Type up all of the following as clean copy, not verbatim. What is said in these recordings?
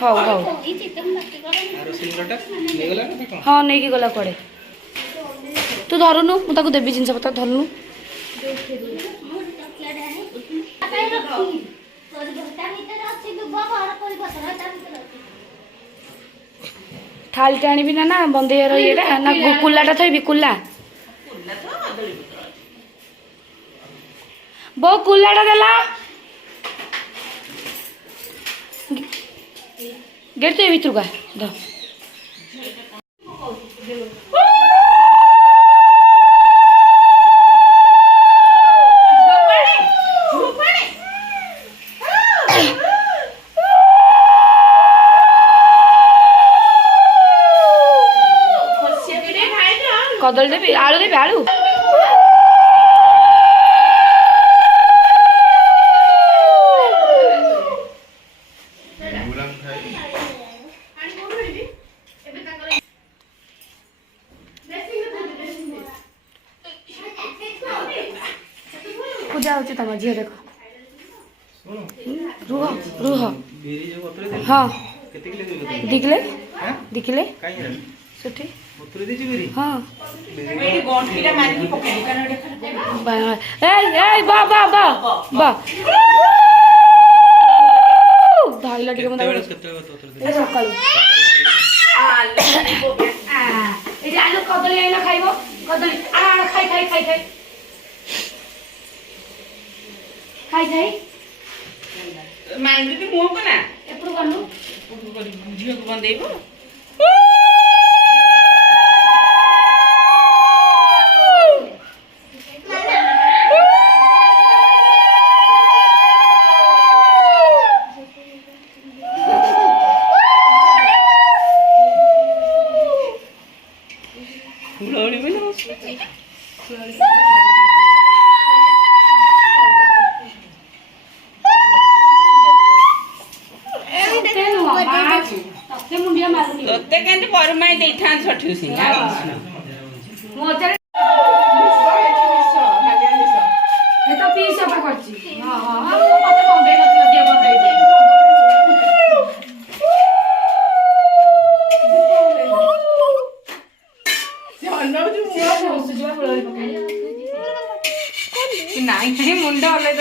ହଉ ହଉ ହଁ ନେଇକି ଗଲା କୁଆଡ଼େ ତୁ ଧରୁନୁ ମୁଁ ତାକୁ ଦେବି ଜିନିଷ ପତ୍ର ଧରୁନୁ ଥାଳିଟା ଆଣିବି ନା ବନ୍ଦେଇର ଇଏଟା ନା କୁଲାଟା ଥୋଇବି କୁଲା ବୋଉ କୁଲାଟା ଦେଲା ଗେଟ୍ ତୁ ଏ ଭିତରକୁ ଧ କଦଳୀ ଦେବି ଆଳୁ ଦେବି ଆଳୁ ପୂଜା ହଉଛି ତମ ଝିଅ ଦେଖ ରୁହ ରୁହ ହଁ ଦେଖିଲେ ସେଠି ହଁ ଧରିଲ ଟିକେ ସକାଳୁ ଏଠି ଆଳୁ କଦଳୀ ଆଇଲ ଖାଇବ କଦଳୀ ଆଣ ଖାଇ ଖାଇ ଖାଇ ଖାଇ ଖାଇ ଖାଇ ମାଇଣ୍ଡ ମୁହଁ କନା ଏପଟୁ ଗଲୁ ଝିଅକୁ ବନ୍ଦେଇବ ତତେ କେମିତି ପରମାଇ ଦେଇଥାନ୍ତି ସଠିକ ସିଙ୍ଗା ନାଇଁ ମୁଣ୍ଡ ହଲେଇ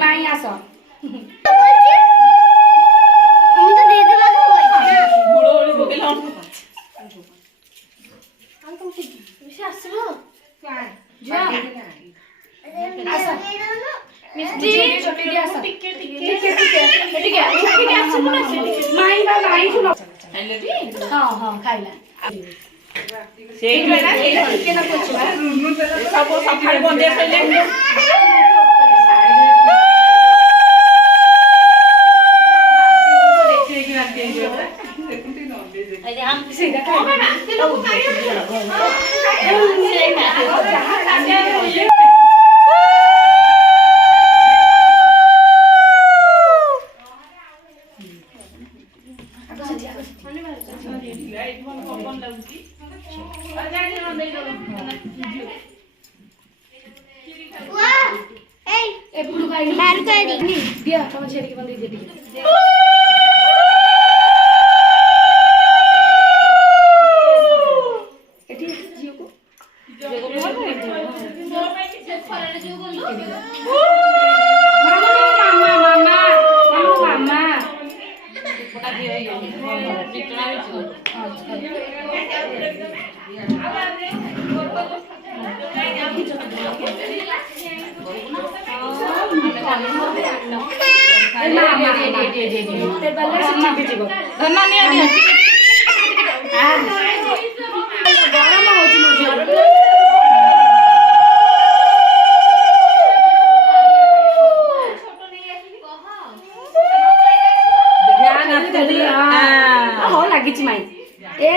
ମାଇଁ ଆସ ହଁ ଖାଇଲା ସବୁ ସକାଳେ ବନ୍ଦେଇ ସାରିଲେ ଦିଅ ତମ ଝିଅ ଟିକେ ବନ୍ଦେଇ ଦିଅ ଟିକେ। ଏଠି ଝିଅକୁ ହଉ ଲାଗିଛି ମାଇଁ ଏ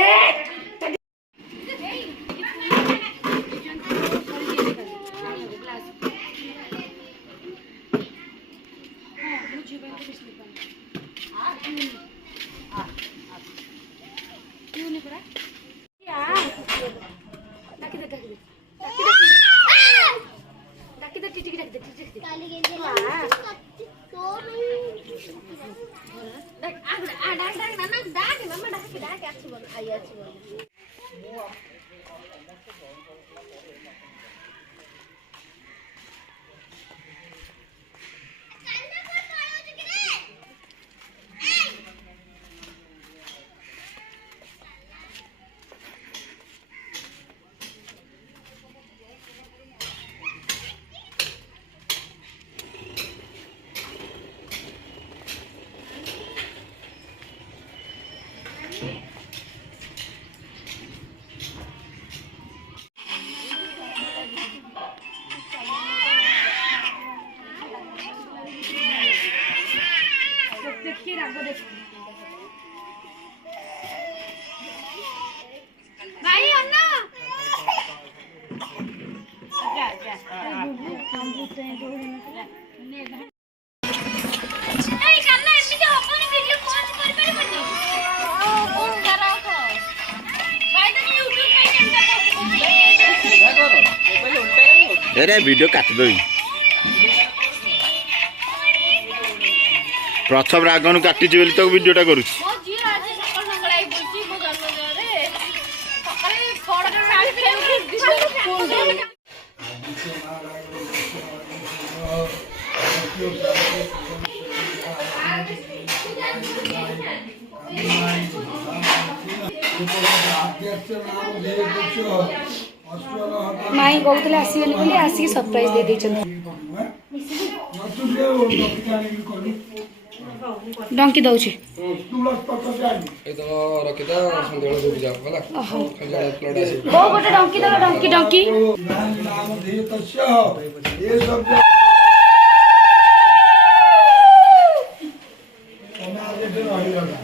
अरे वीडियो काट दो प्रथम रागन काटी तो वीडियोटा करूँ माई कहते आसबेनि बोली आसिक सरप्राइज दे देछन डंकी दउछि ए तो रखिता संदेळ दुख जा होला संदेळ प्लड आसी ओ गोटे डंकी दो डंकी डंकी नाम धीर तस्य ये सब समाज के रही रहा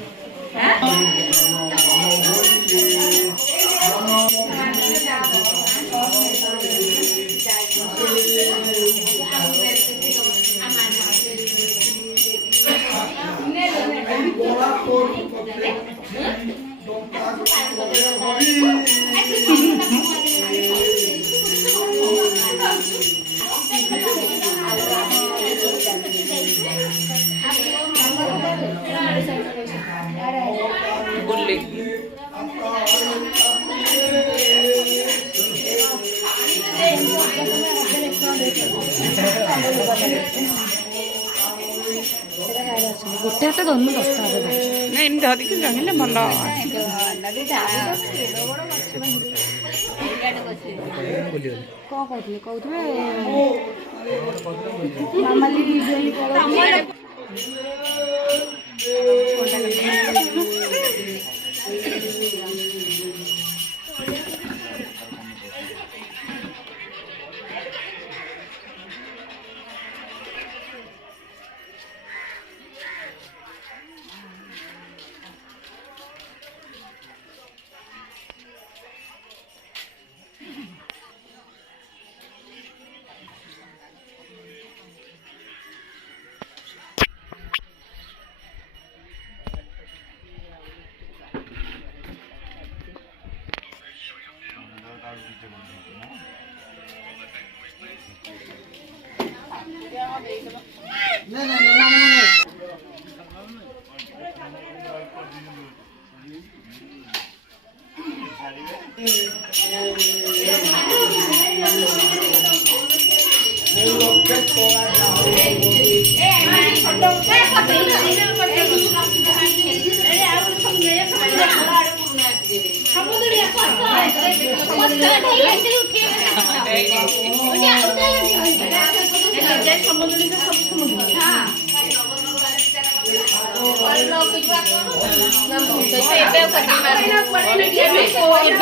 गोटे हाथ धनु 10 टाका ନାଇଁ ଏମିତି ଧରିକି ରହିଲେ ଭଲ कौन कहते कहते मामाली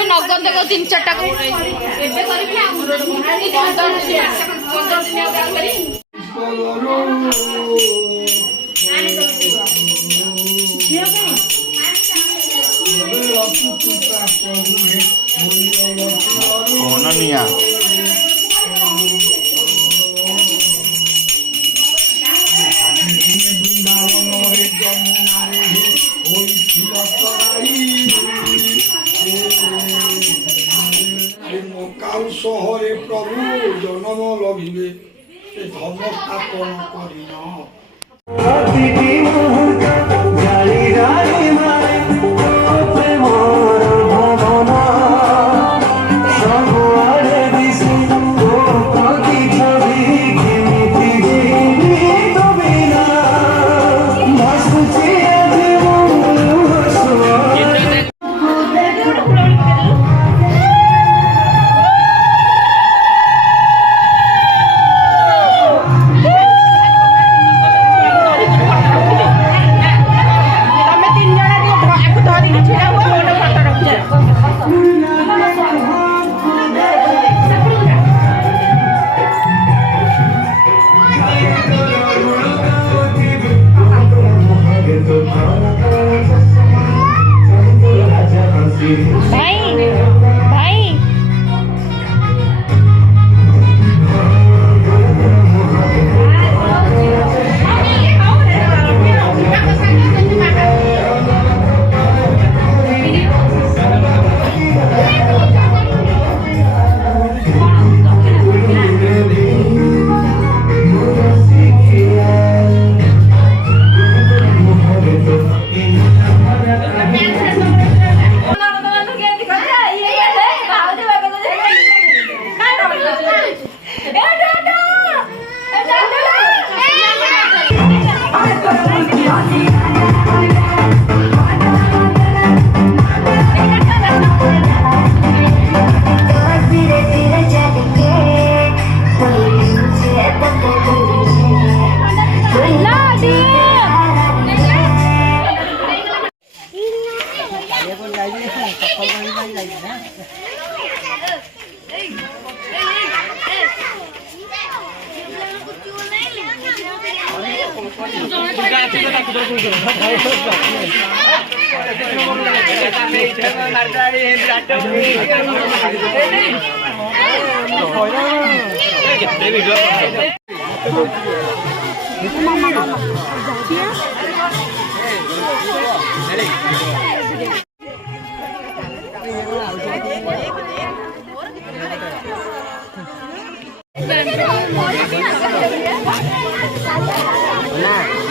नगद 3-4 कौन निया শহরে প্রভু জন্ম লভিবে ধর্ম স্থাপন করিন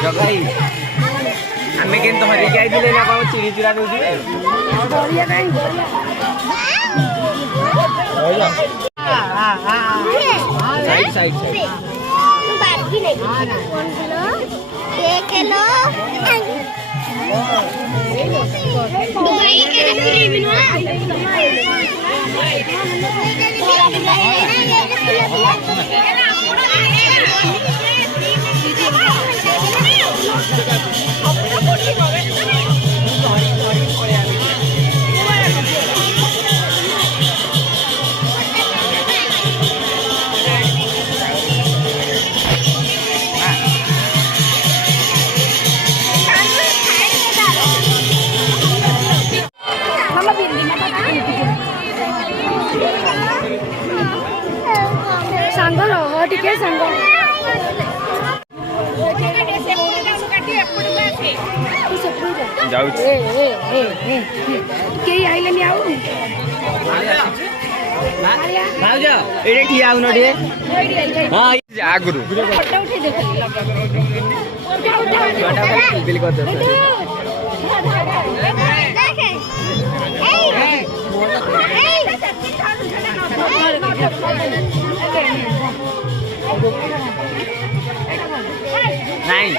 जगाई आमे केन तो हरी गाई दिले ना को चिड़ी चुरा दउदी बढ़िया नहीं साइड साइड बाकी नहीं 1 किलो 1 किलो भाई के पूरी बिना सांग रह टिके सांग जाऊ के आइले नि आउ ଭାଉଜ ଏଇଠି ଠିଆ ହଉନ ଟିକେ ହଁ ଆଗରୁ ନାଇଁ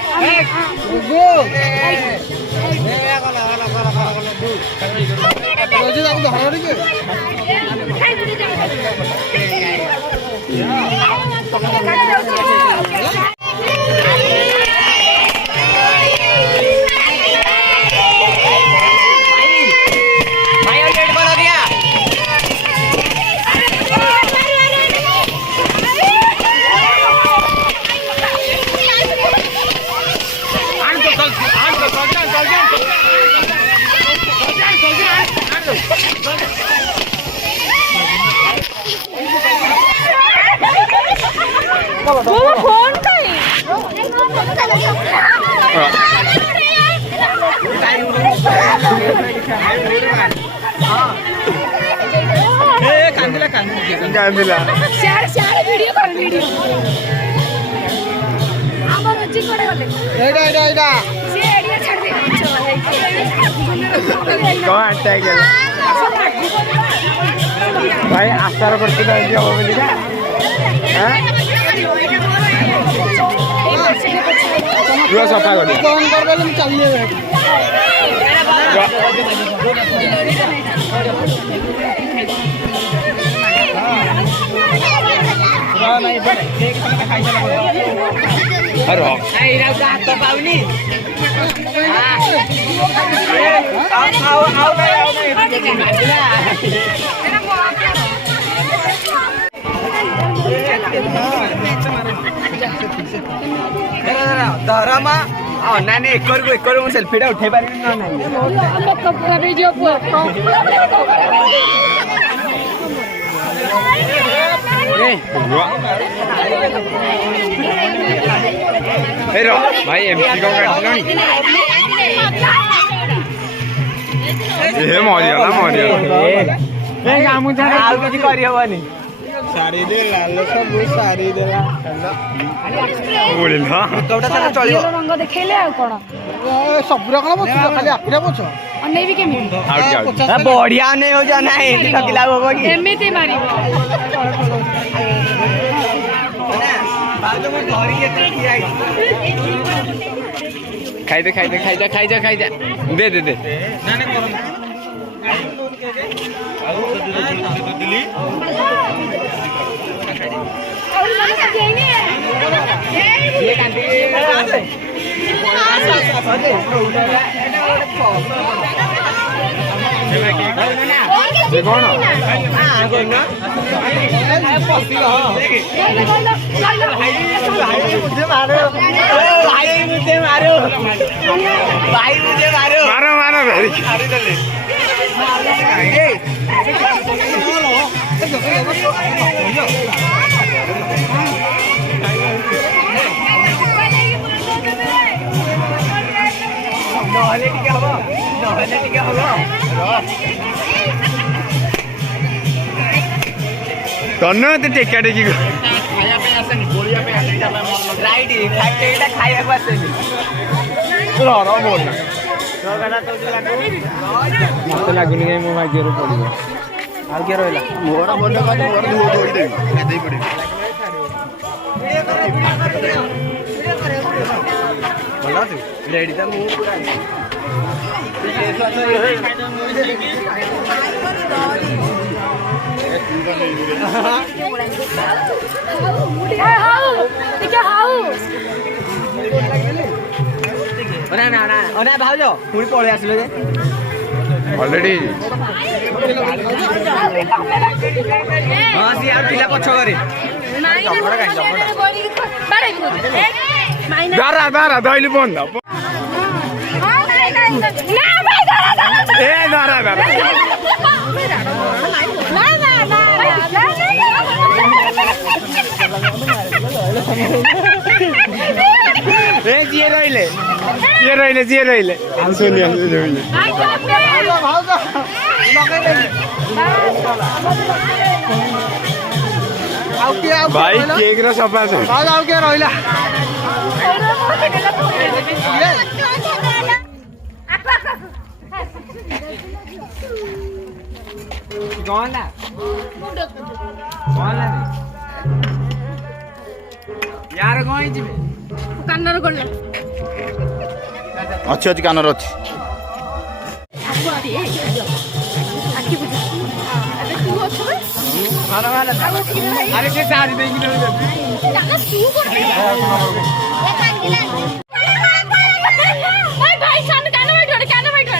କାନ୍ଦିଲା ଭିଡିଓ କର ଭିଡିଓ ଆମର ଅଛି କୋଡେ ଗଲେ ଏଇଟା ସେ ଏଡିଆ ଛାଡି ଦେ କଣ ଆଟାକ୍ ହେଲା ଭାଇ ଆଶାର କରୁଥିଲା ଏମିତି ହବ ବୋଲିକା ରୁହ ସଫା କରି କଣ କରିଦେଲେ ମୁଁ ଚାଲିଯିବି ହାତ ପାଉନି ଧରମା ନାଇଁ ଏକରୁ ମୁଁ ସେଲ୍ଫିଟା ଉଠେଇ ପାରିବି ନା ଭାଇ ଏମିତି କଣ କାଟିଲଣି ମରିଗଲା ଆଉ କିଛି କରିହବନି ରଙ୍ଗ ଦେଖେଇଲେ ଆଉ କଣ ସବୁର କଣ ବସୁଛ ଖାଲି ଆଖିଟା ବଛ ଅନେଇବି କେମିତି ବଢିଆ ନେଇ ହଉଛ ନାଇଁ ଠକିଲା ହବ କି ଏମିତି ମାରିବ ଖାଇଦେ ଦେ କଣ ନହେଲେ ଟିକେ ହବ ତନୁ ତୁ ଟେକା ଟେକି ଖାଇବାକୁ ଆସେନି ମତେ ଲାଗୁନି କାଇଁ ମୋ ଭାଗ୍ୟରେ ପଡିବ ଆଉ କିଏ ରହିଲା ମୋର ମନେ କଲି ମୋର ଧୋଇଦେବି ଦେଇ ପଡିବି ଭଲ ଅଛୁ ରେଡି ତ ମୁଁ ପୁରା ନା ଭାଉଜ ପୁଣି ପଳେଇ ଆସିଲେ ଯେ ଅଲରେଡି ହଁ ସିଏ ଆଉ ପିଲା ପଛ ଘରେ ଦାରା ଧଇଲି ବନ୍ଦ ଏ ଦାରା ଯିଏ ରହିଲେ ଶୁନି ଭାଉଜ ଭାଇ କେକ୍ ର ସଫା ଅଛି ଆଉ କିଏ ରହିଲା କଣ यार कौन है जिमे କାନର ଗଲା ଅଛି ଅଛି କାନର ଅଛି अरे से सारी देगी भाई सन कान बैठ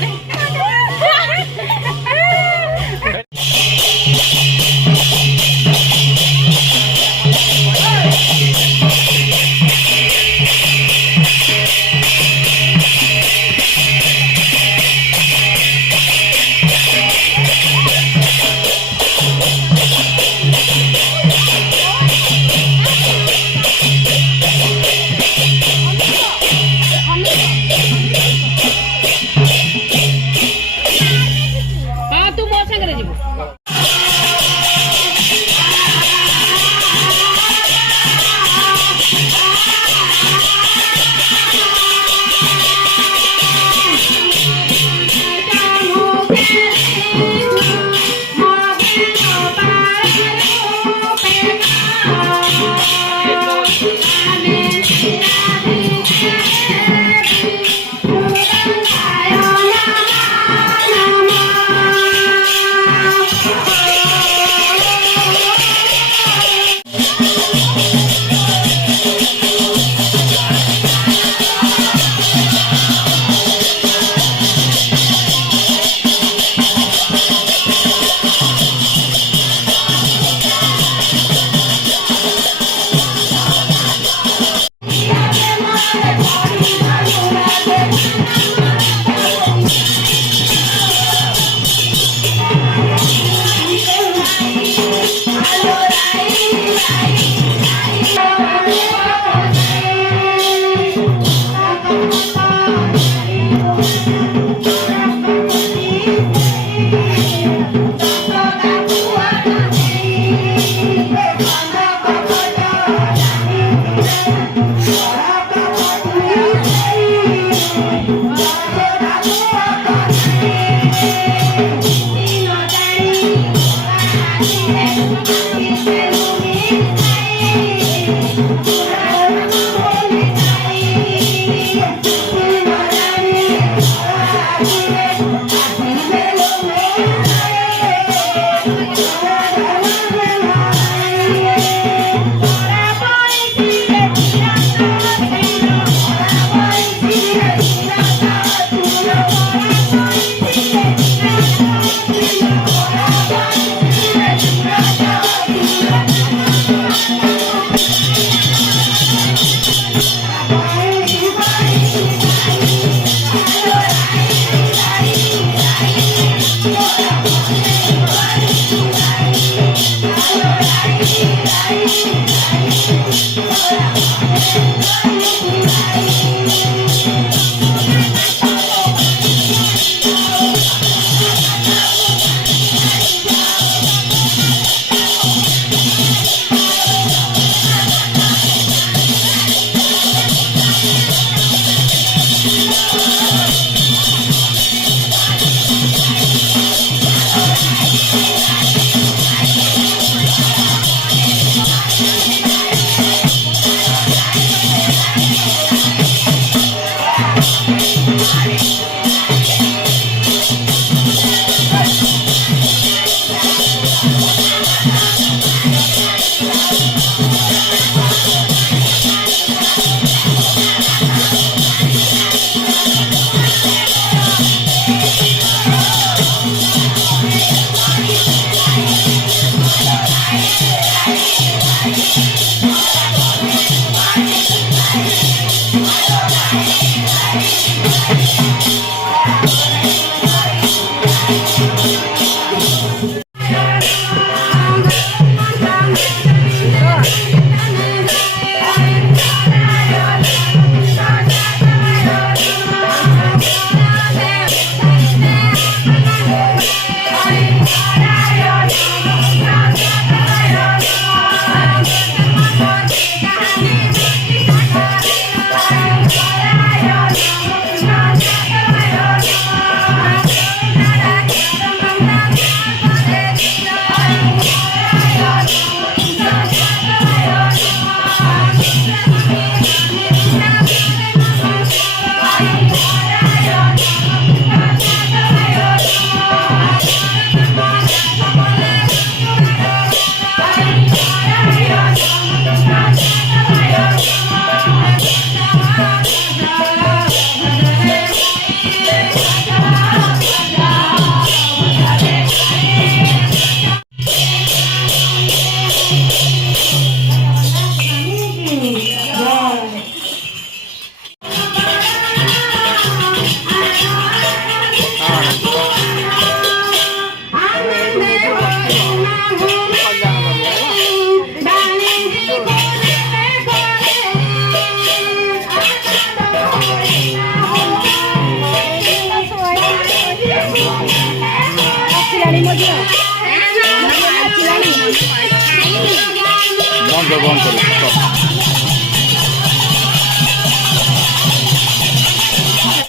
অংশগ্রহণ করুক।